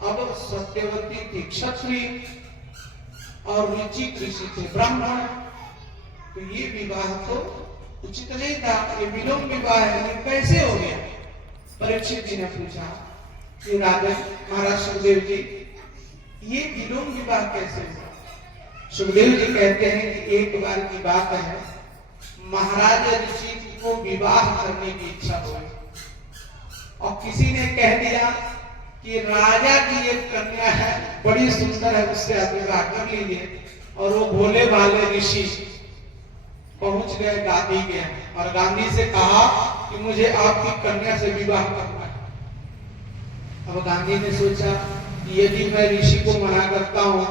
अब सत्यवती थी क्षत्रिय और ऋचि ऋषि थे ब्राह्मण, तो ये विवाह तो उचित नहीं था, ये विलोम विवाह है, ये कैसे हो गया? परीक्षित जी ने पूछा कि राजन महाराज सुखदेव जी, ये विलोम विवाह कैसे हुआ? सुखदेव जी कहते हैं कि एक बार की बात है, महाराज ऋषि को विवाह करने की इच्छा हुई और किसी ने कह दिया कि राजा की एक कन्या है, बड़ी सुंदर है, उससे आप विवाह कर लीजिए। और वो भोले भाले ऋषि पहुंच गए गांधी के, और गांधी से कहा कि मुझे आपकी कन्या से विवाह करना है। अब गांधी ने सोचा कि यदि मैं ऋषि को मना करता हूं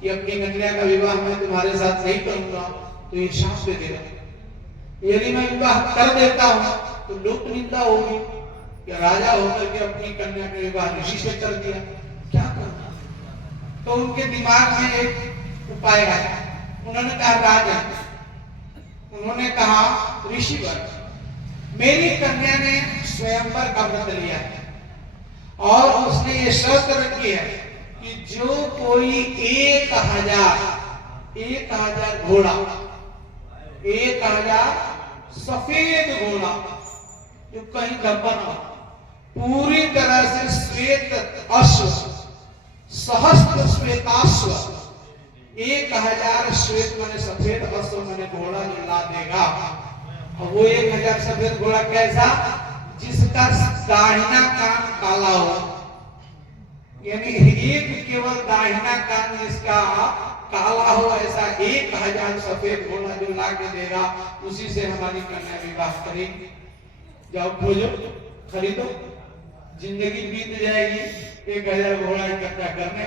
कि अपनी कन्या का विवाह मैं तुम्हारे साथ नहीं करूंगा तो ये शाप दे देगा, यदि मैं विवाह कर देता हूं तो लोक निंदा होगी कि राजा होकर के अपनी कन्या का विवाह ऋषि से कर दिया, क्या करना? तो उनके दिमाग में एक उपाय आया। उन्होंने कहा राजा, उन्होंने कहा ऋषिवर, मेरी कन्या ने स्वयंवर का व्रत लिया है और उसने ये शर्त रखी है कि जो कोई 1000 घोड़ा, 1000 सफेद घोड़ा जो कहीं धब्बा ना, पूरी तरह से श्वेत अश्व, सहस्त्र श्वेताश्व, 1000 श्वेत माने सफेद अश्व माने घोड़ा जो ला देगा। और वो 1000 सफेद घोड़ा कैसा? जिसका दाहिना कान काला हो, यानी एक केवल दाहिना कान जिसका काला हो, ऐसा 1000 सफेद घोड़ा जो ला के देगा, उसी से हमारी कन्या विवाह करेगी। जाओ खोजो, खरीदो, जिंदगी बीत जाएगी 1000 घोड़ा इकट्ठा करने।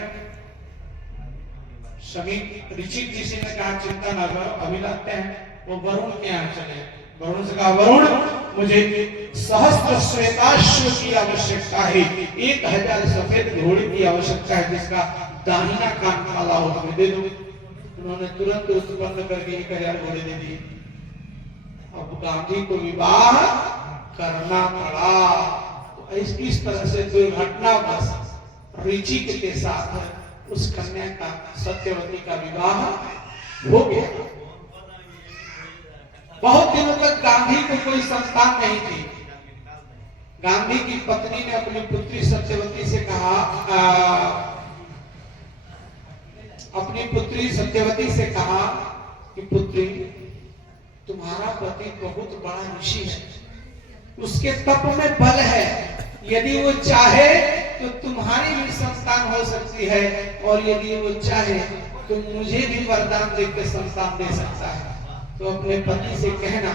सभी ऋषि किसी ने कहा चिंता न करो, अभी लाते हैं। वो वरुण के यहाँ चले, वरुण से कहा वरुण, मुझे सहस्त्र श्वेताश्व की आवश्यकता है, 1000 सफेद घोड़े की आवश्यकता है जिसका दाहिना कान काला हो, हमें दे दो। उन्होंने तुरंत उत्पन्न करके 1000 घोड़े दे दिए। अब गांधी को विवाह करना पड़ा। तो इस तरह से दुर्घटनावश ऋचि के साथ उस कन्या का, सत्यवती का विवाह हो गया। बहुत दिनों तक गांधी को कोई संतान नहीं थी। गांधी की पत्नी ने अपनी पुत्री सत्यवती से कहा, अपनी पुत्री सत्यवती से कहा कि पुत्री, तुम्हारा पति बहुत बड़ा ऋषि है, उसके तप में बल है, यदि वो चाहे तो तुम्हारी भी संतान हो सकती है, और यदि वो चाहे तो मुझे भी वरदान देकर संतान दे सकता है। तो अपने पति से कहना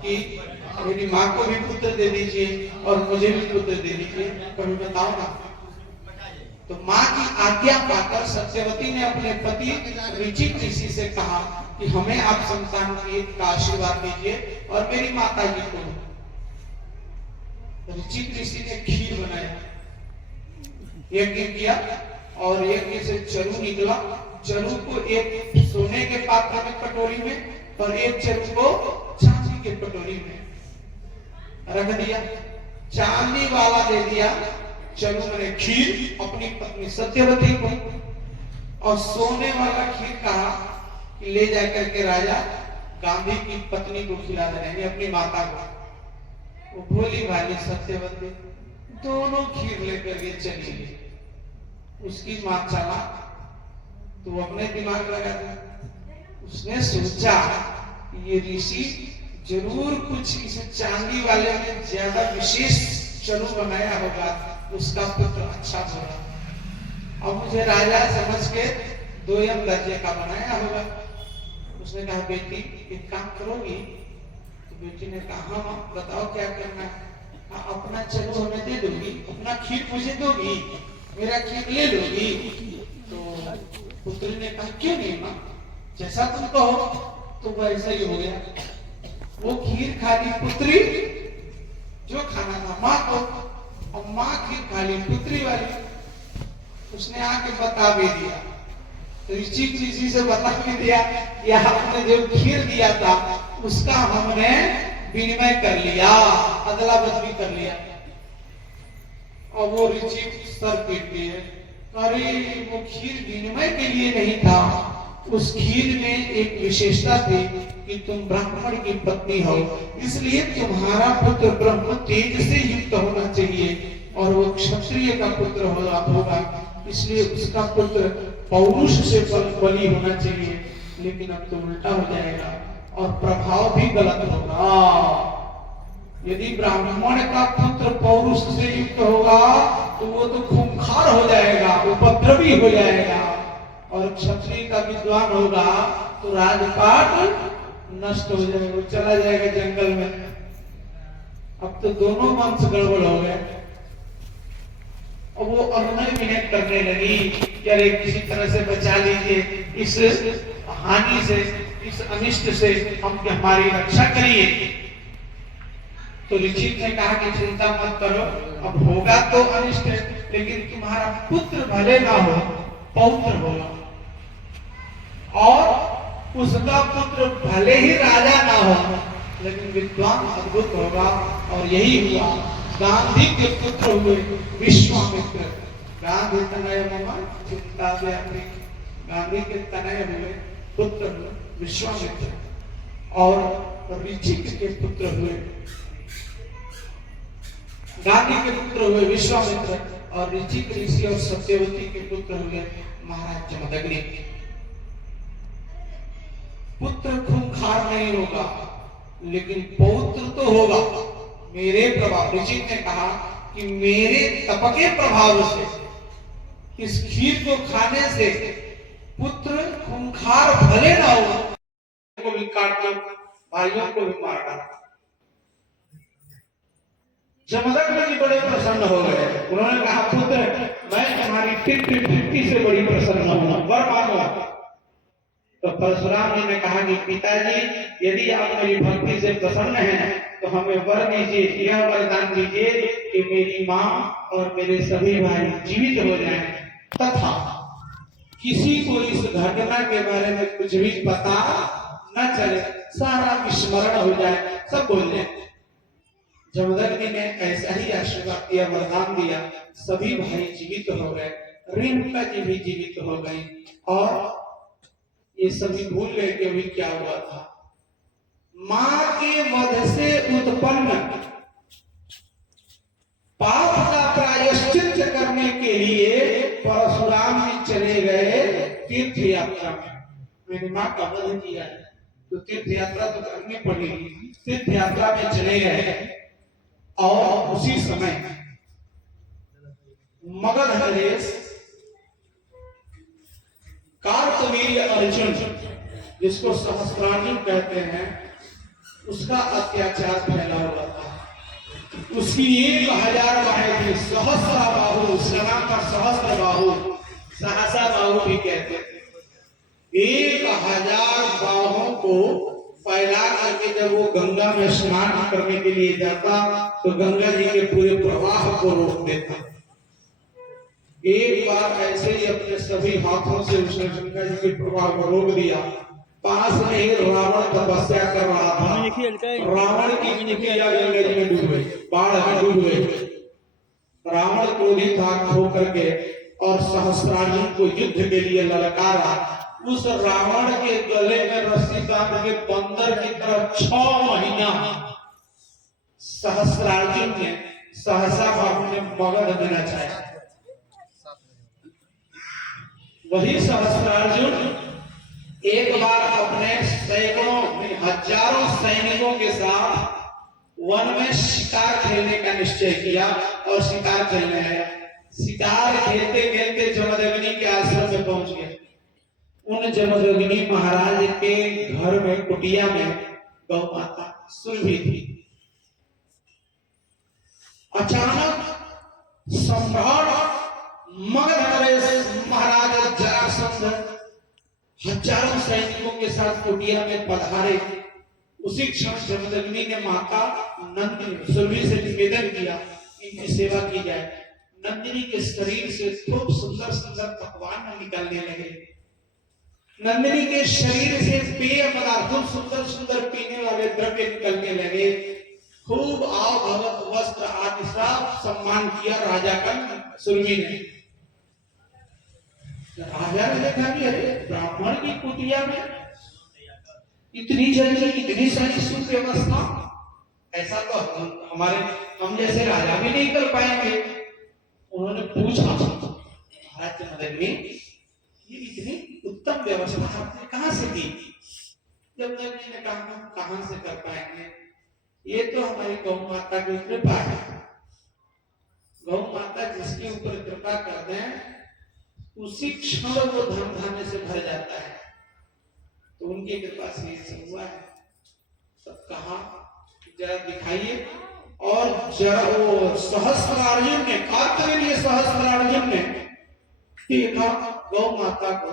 कि मेरी माँ को भी पुत्र दे दीजिए और मुझे भी पुत्र दे दीजिए, कभी बताओ ना। तो माँ की आज्ञा पाकर सत्यवती ने अपने पति ऋचि ऋषि से कहा कि हमें आप संतान का आशीर्वाद दीजिए और मेरी माता जी को। ऋचि ऋषि ने खीर बनाया, यज्ञ किया और यज्ञ से चरु निकला। चरु को एक सोने के पात्र में कटोरी में और एक चरु को चांदी के कटोरी में रख दिया। चांदी वाला दे दिया चरु ने खीर अपनी पत्नी सत्यवती को, और सोने वाला खीर कहा कि ले जाकर के राजा गांधी की पत्नी को खिला देंगे, अपनी माता को। वो भोली भाली सत्यवती दोनों खीर लेकर के चली गई। उसकी मां चला तो अपने दिमाग लगा दिया। उसने सोचा ये ऋषि जरूर कुछ इस चांदी वाले में ज्यादा विशेष चरु बनाया होगा, उसका पुत्र अच्छा होगा। अब मुझे राजा समझ के 2 दर्जे का बनाया होगा। उसने कहा बेटी एक काम करोगी? तो बेटी ने कहा हाँ बताओ क्या करना है। अपना चरु हमें दे दोगी, अपना खीर मुझे दोगी, मेरा खीर ले लोगी? तो पुत्री ने कहा क्यों नहीं माँ, जैसा तुम कहो। तो वैसा ही हो गया। वो खीर खा ली पुत्री जो खाना था माँ को, और माँ खीर खा ली पुत्री वाली। उसने आके बता भी दिया, तो इस चीज से बता भी दिया कि आपने जो खीर दिया था उसका हमने विनिमय कर लिया, अदला बदली कर लिया। और वो ऋषि सर पीट दिए। अरे वो खीर विनिमय के लिए नहीं था, उस खीर में एक विशेषता थी कि तुम ब्राह्मण की पत्नी हो, इसलिए तुम्हारा पुत्र ब्रह्म तेज से युक्त होना चाहिए और वो क्षत्रिय का पुत्र होगा, इसलिए उसका पुत्र पौरुष से बलि होना चाहिए। लेकिन अब तो उल्टा हो जाएगा और प्रभाव भी गलत होगा। यदि ब्राह्मण का पुत्र पौरुष से युक्त होगा तो वो तो खूंखार हो जाएगा, उपद्रवी हो जाएगा, और क्षत्रिय का विद्वान होगा तो राजपाट नष्ट हो जाएगा, वो चला जाएगा जंगल में। अब तो दोनों वंश गड़बड़ हो गए। और वो अनुनय विनय करने लगी कि अरे किसी तरह से बचा लीजिए इस हानि से, इस अनिष्ट से, हम हमारी रक्षा करिए। तो ऋषि ने कहा कि चिंता मत करो, अब होगा तो अनिष्ट है, लेकिन तुम्हारा पुत्र भले ना हो, पौत्र होगा, और उसका पुत्र भले ही राजा ना हो, लेकिन विद्वान अद्भुत होगा। और यही हुआ, गांधी के पुत्र हुए विश्वामित्र। गांधी तनय ममा चिंता व्यापी, गांधी के तनय हुए पुत्र हुए विश्वामित्र, और ऋचिक के पुत्र हुए, गांधी के पुत्र हुए विश्वामित्र, और ऋचिक ऋषि और सत्यवती के पुत्र हुए महाराज जमदग्नि। पुत्र खूंखार नहीं होगा, लेकिन पौत्र तो होगा। मेरे प्रभाव, ऋषि ने कहा कि मेरे तप के प्रभाव से इस खीर को खाने से पुत्र खूंखार भले ना हो, को भी काट दो, भाइयों को भी मार डालो। जमदग्नि जी बड़े प्रसन्न हो गए। उन्होंने कहा पुत्र, मैं तुम्हारी 50-50 से बड़ी प्रसन्न हूं, वर मांगो। तो परशुराम जी ने कहा कि पिताजी, यदि आप मेरी भक्ति से प्रसन्न हैं तो हमें वर दीजिए, यह वरदान दीजिए कि मेरी माँ और मेरे सभी भाई जीवित हो जाएं, तथा किसी को इस घटना के बारे में कुछ भी पता न चले, सारा विस्मरण हो जाए, सब भूल जाए। जमदग्नि ने ऐसा ही आशीर्वाद दिया, वरदान दिया, सभी भाई जीवित हो गए, रेणुका जी भी जीवित हो गई, और ये सभी भूल गए कि अभी क्या हुआ था। मां के वध से उत्पन्न पाप का प्रायश्चित करने के लिए परशुराम जी चले गए तीर्थ यात्रा में। मेरी मां का वध किया है तो तीर्थ यात्रा तो करनी पड़ेगी। तीर्थ यात्रा में चले गए, और उसी समय मगध देश कार्तवीर्य अर्जुन, जिसको सहस्त्रार्जुन कहते हैं, उसका अत्याचार फैला हुआ था। उसकी 1000 बाहें थी, सहस्र बाहु, उसका नाम था सहस्र बाहु, सहसा बाहु भी कहते थे। 1000 बाहों को फैला करके जब वो गंगा में स्नान करने के लिए जाता तो गंगा जी के पूरे प्रवाह को रोक देता। एक बार ऐसे ही अपने सभी हाथों से उसने गंगा जी के प्रवाह को रोक दिया। पास में ही रावण तपस्या कर रहा था, रावण की कुटिया गंगा जी में डूब गई, बाढ़ में डूब गई। रावण क्रोधित आंख हो करके और सहस्त्रार्जुन को युद्ध के लिए ललकारा। उस रावण के गले में रस्सी बांध के बंदर की तरह 6 महीना सहस्त्रार्जुन ने, सहसा बाबू ने मगध में नचाया। वही सहस्त्रार्जुन एक बार अपने सैकड़ों हजारों सैनिकों के साथ वन में शिकार खेलने का निश्चय किया और शिकार खेलने आया। शिकार खेलते खेलते जमदग्नि के आश्रम में पहुंच गए। उन जमदग्नि महाराज के घर में, कुटिया में गौ माता सुरभि थी। अचानक सम्राट मगध महाराज जरासंध हजारों सैनिकों के साथ कुटिया में पधारे। उसी क्षण जमदग्नि ने माता नंदिनी सुरभि से निवेदन किया इनकी सेवा की जाए। नंदिनी के शरीर से खूब सुंदर सुंदर पकवान निकलने लगे। नंदिनी के शरीर से पेय पदार्थों, सुंदर सुंदर पीने वाले द्रव्य निकलने लगे। खूब आव भगत वस्त्र आदि सब सम्मान किया राजा का सुरभि ने। राजा ने देखा कि अरे ब्राह्मण की कुटिया में इतनी जल्दी इतनी सारी सुव्यवस्था, ऐसा तो हम जैसे राजा भी नहीं कर पाएंगे। उन्होंने पूछा, महाराज मदन में ये इतनी उत्तम व्यवस्था आपने कहां से की? जब नंदी ने कहा हम कहां से कर पाएंगे, ये तो हमारी गौ माता की कृपा है। गौ माता जिसके ऊपर कृपा कर दें उसी क्षण वो धन धान्य से भर जाता है। तो उनकी कृपा से ये हुआ है। सब कहा जरा दिखाइए। और जरा वो सहस्त्रार्जुन ने कार्तवीर्य सहस्त्रार्जुन ने देखा, गौ माता को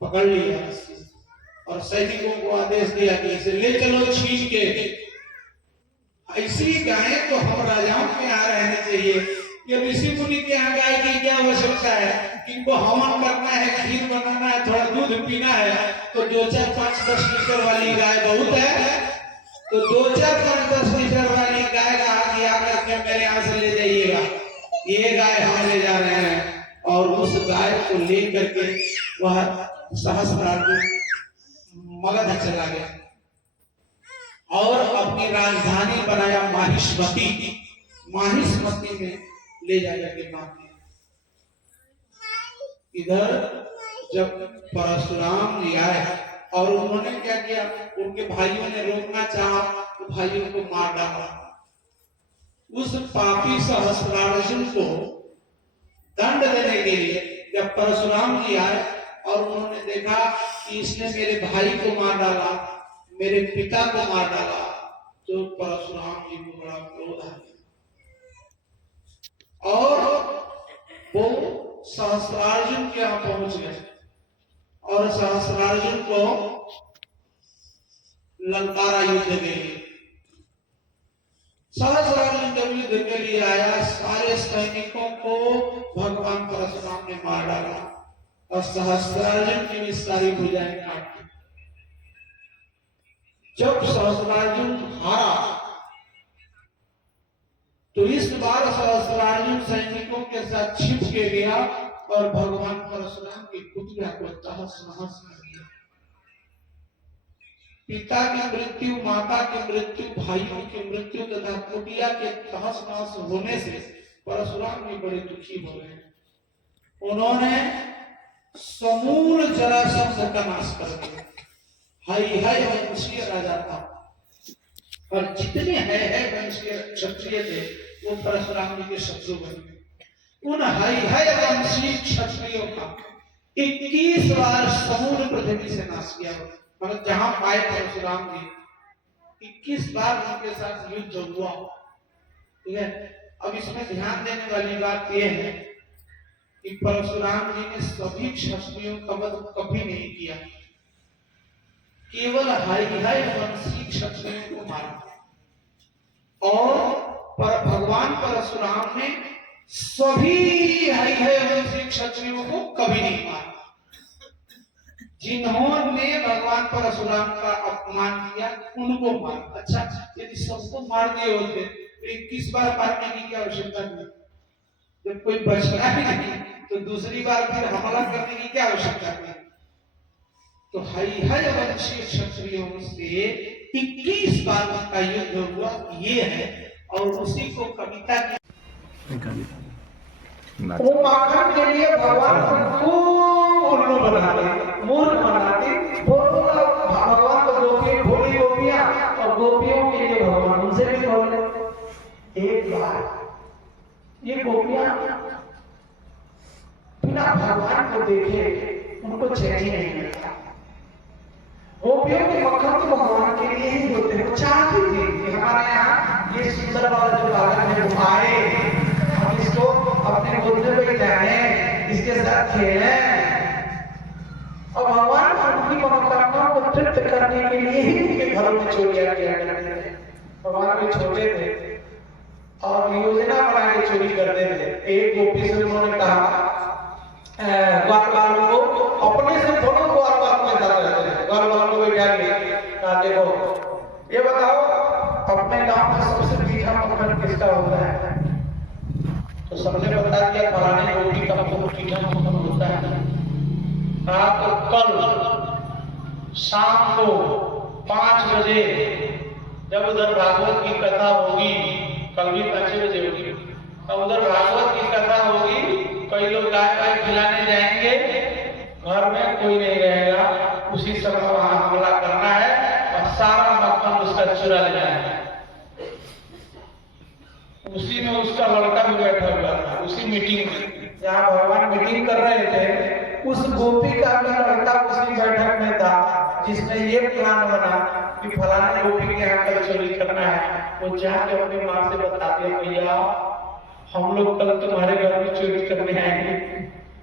पकड़ लिया और सैनिकों को आदेश दिया कि इसे ले चलो छीन के। ऐसी गाय तो हम राजाओं के यहाँ रहने चाहिए। ये ऋषि मुनि के यहाँ गाय की क्या आवश्यकता है? इनको हवन करना है, खीर बनाना है, थोड़ा दूध पीना है, तो 2-4-5-10 लीटर वाली गाय बहुत है। तो 2-4-5-10 लीटर वाली गाय का आकर के मेरे यहाँ से ले जाइएगा। ये गाय हम ले जा रहे हैं। और उस गाय को लेकर के वह सहस्त्रार्जुन मगध चला गया और अपनी राजधानी बनाया माहिष्मती। माहिष्मती में ले जाकर के बांध दिया। इधर जब परशुराम जी आए और उन्होंने क्या किया, उनके भाइयों ने रोकना चाहा तो भाइयों को मार डाला। उस पापी सहस्त्रार्जुन को दंड देने के लिए जब परशुराम जी आए और उन्होंने देखा कि इसने मेरे भाई को मार डाला, मेरे पिता को मार डाला, तो परशुराम जी को बड़ा क्रोध आ गया और वो सहस्त्रार्जुन के यहाँ पहुंच गए और सहस्त्रार्जुन को ललकारा युद्ध के लिए। सहस्त्रार्जुन जब युद्ध के लिए आया, सारे सैनिकों को भगवान परशुराम ने मार डाला और सहस्त्रार्जुन की भी सारी भुजाएं काट दी। जब सहस्त्रार्जुन हारा तो इस बार सहस्त्रार्जुन सैनिकों के साथ छिप के गया और भगवान परशुराम की कुटिया को तहस नहस कर दिया। पिता की मृत्यु, माता की मृत्यु, भाइयों की मृत्यु तथा कुटिया के तहस नहस होने से परशुराम भी बड़े दुखी हो गए। उन्होंने समूल जरासंध का नाश कर दिया। हाय वंशीय राजा था और जितने है वंशीय क्षत्रिय थे वो परशुराम जी के शत्रु बन गए। उन हाय वंशीय क्षत्रियों का 21 बार समूल पृथ्वी से नाश किया। मतलब जहां पाए परशुराम जी 21 बार उनके साथ युद्ध हुआ। ठीक है, अब इसमें ध्यान देने वाली बात यह है कि परशुराम जी ने सभी क्षत्रियों का वध कभी नहीं किया, केवल हाय वंशी क्षत्रियों को मारा। और भगवान परशुराम ने सभी हाय वंशी क्षत्रियों को कभी नहीं मारा। जिन्होंने भगवान परशुराम का अपमान किया उनको मारा। अच्छा, यदि सबको मार दिए होते तो 21 बार मारने की क्या आवश्यकता थी? जब कोई बचना ही नहीं तो दूसरी बार फिर हमला करने की क्या आवश्यकता थी? तो हाय वंशीय क्षत्रियों से 21 बार का युद्ध हुआ, ये है। और उसी को कविता की वो माखन के लिए भगवान को उल्लू बनाते, मूर्ख बनाते। भगवान को भोली गोपियां और गोपियों के लिए भगवान उनसे भी बोले। एक बार ये गोपियां बिना भगवान को देखे उनको चैन ही नहीं मिलता। गोपियों के मक्खन तो भगवान के लिए ही होते हैं। वो चाहती थी कि हमारे यहाँ ये सुंदर वाला जो बालक है वो आए, हम इसको अपने गोद में बैठाए, इसके साथ खेलें। और भगवान उनकी मनोकामनाओं को तृप्त करने के लिए ही उनके घरों में चोरियां किया करते थे। भगवान भी छोटे थे और योजना बना के चोरी करते थे। एक गोपी से उन्होंने कहा ग्वाल वालों को अपने से थोड़ा ग्वाल वालों में जाता है, ग्वाल वालों को बैठा के देखो ये बताओ अपने गांव में सबसे मीठा मक्खन किसका होता है? तो सबने बता दिया फलाने गोपी का बहुत मीठा मक्खन होता है। कहा तो कल शाम को 5 बजे जब उधर भागवत की कथा होगी, कल भी 5 बजे होगी, तब उधर भागवत की कथा होगी, कई लोग गाय वाय खिलाने जाएंगे, घर में कोई नहीं रहेगा, उसी समय वहां हमला करना है और सारा मक्खन उसका चुरा लेना है। उसी में उसका लड़का भी बैठा हुआ था, उसी मीटिंग में जहाँ भगवान मीटिंग कर रहे थे, उस गोपी का भी लड़का उसी बैठक में था, जिसने ये प्लान बना कि फलाने गोपी के यहाँ कल चोरी करना है। वो जाके अपनी माँ से बताते हैं, भैया हम लोग कल तुम्हारे घर में चोरी करने आएंगे,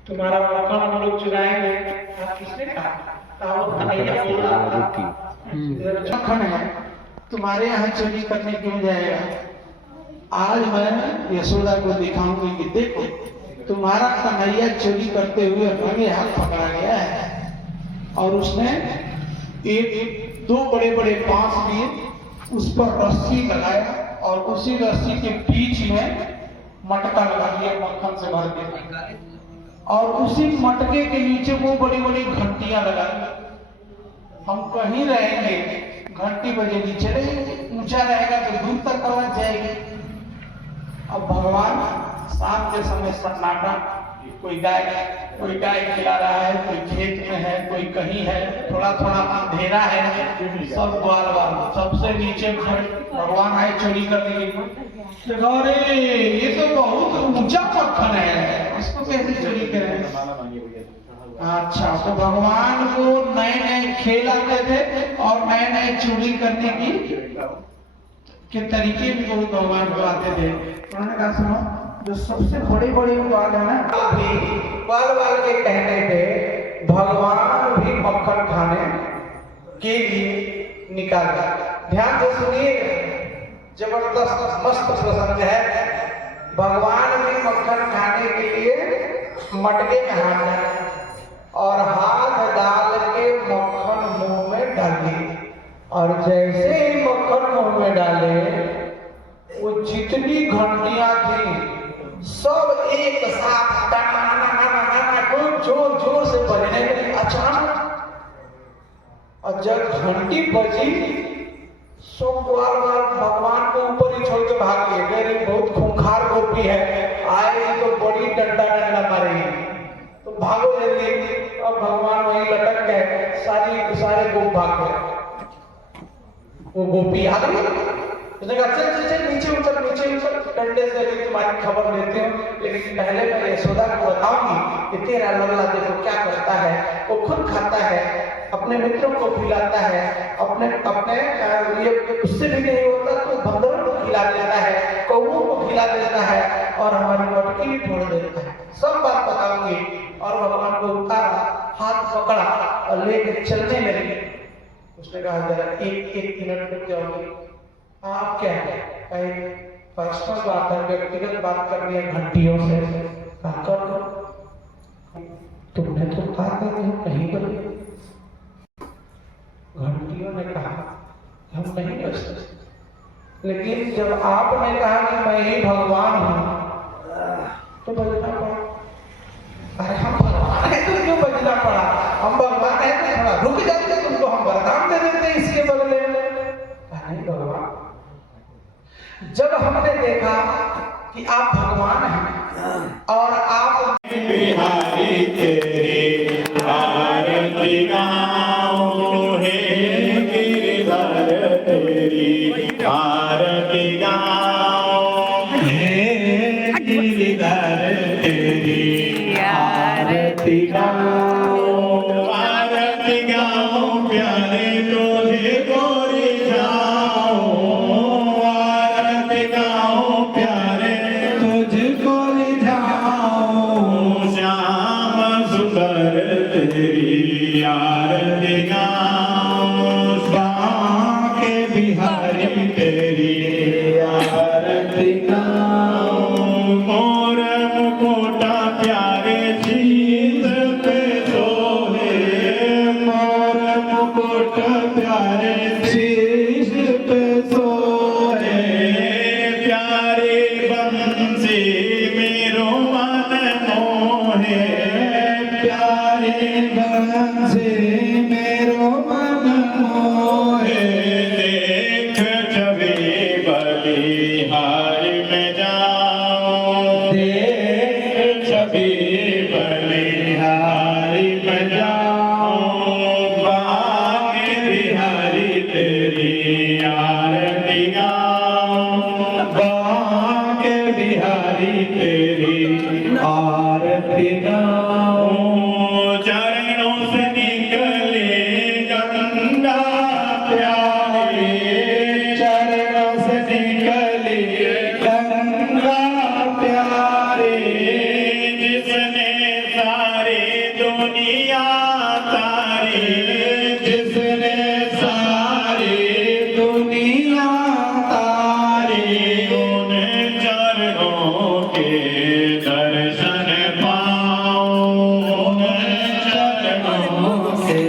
तुम्हारा मक्खन हम लोग चुराएंगे। किसने कहा? मक्खन है, तुम्हारे यहाँ चोरी करने क्यों जाएगा? आज मैं यशोदा को दिखाऊंगी कि देखो तुम्हारा कन्हैया चोरी करते हुए रंगे हाथ पकड़ा गया है। और उसने एक 2 बड़े-बड़े बांस लिए, उस पर रस्सी लगाया और उसी रस्सी के बीच में मटका लगा दिया मक्खन से भर के, और उसी मटके के नीचे वो बड़ी-बड़ी घंटियां लगाई। हम कहीं रहेंगे, घंटी बजेगी, चलेंगे, ऊंचा रहेगा तो दूर तक आवाज जाएगी। अब भगवान शाम के समय सन्नाटा, कोई गाय खिला रहा है, कोई खेत में है, कोई कहीं है, थोड़ा थोड़ा अंधेरा है, सब ग्वाल सबसे नीचे भगवान आए चोरी करने के लिए। अरे ये तो बहुत ऊंचा मक्खन है, इसको कैसे चोरी करें? अच्छा, तो भगवान को नए नए खेल आते थे और नए नए चोरी करने के तरीके भी बहुत भगवान को आते थे। उन्होंने कहा सुनो, जो सबसे बड़ी बात है ना, बाल के कहने पे भगवान भी मक्खन खाने के लिए निकाला। ध्यान से सुनिए, जबरदस्त मस्त प्रसंग है। भगवान भी मक्खन खाने के लिए मटके में हाथ डाले और हाथ डाल के मक्खन मुंह में डाली, और जैसे ही मक्खन मुंह में डाले, वो जितनी घंटियां थी सब एक साथ जोर जोर से बजने लगी। अचानक और जब घंटी बजी, सब भगवान को ऊपर ही छोड़ के भाग गए। मेरी बहुत खूंखार गोपी है, आएगी तो बड़ी डंडा मारेगी, तो भागो जल्दी। और भगवान वहीं लटक गए, सारे गोप भाग गए। वो गोपी आ गई, उसने कहा चल नीचे उतर, डंडे से अभी तुम्हारी खबर लेते हो, लेकिन पहले मैं यशोदा को बताऊंगी कि तेरा लल्ला देखो क्या करता है। वो खुद खाता है, अपने मित्रों को खिलाता है, अपने ये उससे भी नहीं होता तो बंदरों को खिला देता है, कौओं को खिला देता है, और हमारी मटकी भी फोड़ देता है। सब बात बताऊंगी। और भगवान को उतारा, हाथ पकड़ा और लेकर चलने लगे। उसने कहा जरा एक मिनट रुक जाओगे, आप क्या है पर्सनल बात है, व्यक्तिगत बात करनी है घंटियों से, कर दो। तुमने तो कहा था कि हम नहीं बने। घंटियों ने कहा हम नहीं बच सकते, लेकिन जब आपने कहा कि मैं ही भगवान हूं तो बजना पड़ा। अरे हम भगवान है तो क्यों बजना पड़ा? हम भगवान है तो थोड़ा रुक जाते, तुमको हम वरदान दे देते इसके बदले में। नहीं भगवान, जब हमने देखा कि आप भगवान हैं और आप बिहारी तेरी आरती गाऊं, हे गिरधर तेरी आरती गाऊं, हे गिरधर तेरी आरती गाऊं, आरती गाऊं प्यारे तुझे गोरी जाऊं, आरती गाऊं प्यारे तुझको रिझाऊं, श्याम सुंदर तेरी आरती गाऊं, श्याम के बिहारी तेरी आरती गाऊं, मोर मुकुटा प्यारे शीश पे सोहे, मोर मुकुट प्यारे शीश पे सोहे, प्यारे बंसी मेरो मन मोहे, प्यारे बिहारी तेरी आरती गाऊं। चरणों से निकले गंगा प्यारी, चरणों से निकली गंगा प्यारी, जिसने सारी दुनिया तारी, जिसने सारी दुनिया तारी, उन चरणों के दर्शन पाऊं, उन चरणों के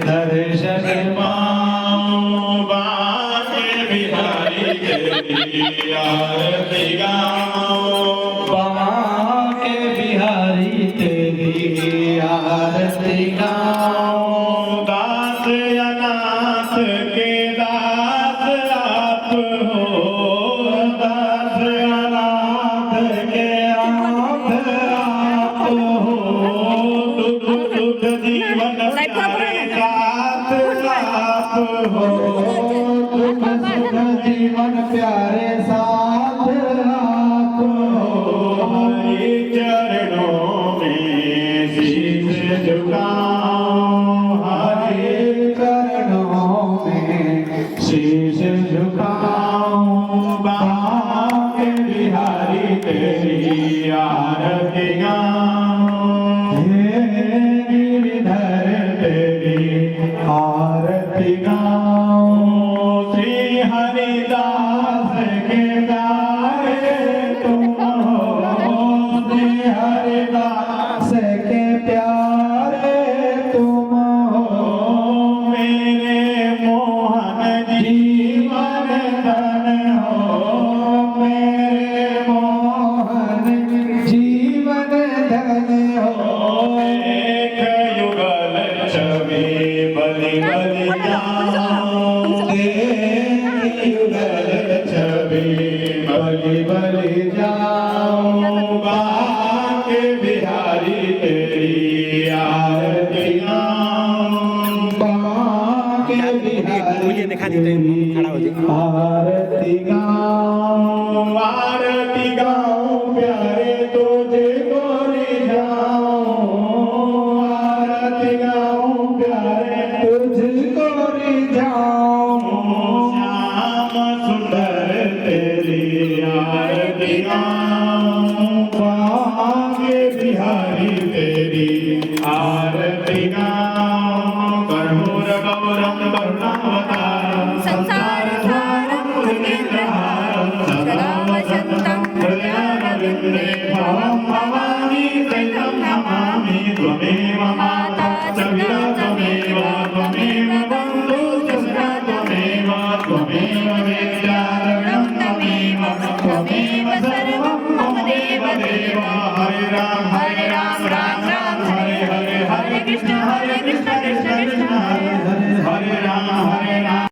दर्शन पाऊं। बांके बिहारी तेरी आरती गाऊं, बांके बिहारी तेरी आरती गाऊं। दास अनाथ के दास आप हो, दास अनाथ के आप हो, दुख सुख जीवन प्यारे साथ आप हो, दुख सुख जीवन प्यारे साथ आप हो। हरि चरणों में शीश झुकाऊं, हरि चरणों में शीश झुकाऊं। बांके बिहारी तेरी आरती गाऊं, हे गिरिधर तेरी आरती गाऊं। श्री हरिदास के प्यारे तुम हो, श्री हरिदास के प्यारे तुम हो। मेरे मोहन जीवन धन हो, मेरे मोहन जीवन धन हो। एक युगल छवि बलि बलि जाऊं, एक युगल छवि बलि बलि जाऊं। बांके बिहारी तेरी आरती गाऊं, बांके बिहारी तेरी आरती गाऊं। आरती गाऊं प्यारे तुझे गोरी जाऊं, आरती गाऊं प्यारे तुझको रिझाऊं। श्याम सुंदर तेरी आरती गाऊं, बांके बिहारी तेरी आरती गाऊं। कर्पूर गौरम करुणावतारम संसार सारं भुजगेन्द्रहारं सदा वसन्तं हृदयारविन्दे भवं भवानी सहितं नमामि। त्वमेव माता सविता त्वमेव, त्वमेव बन्धुः सखा त्वमेव, त्वमेव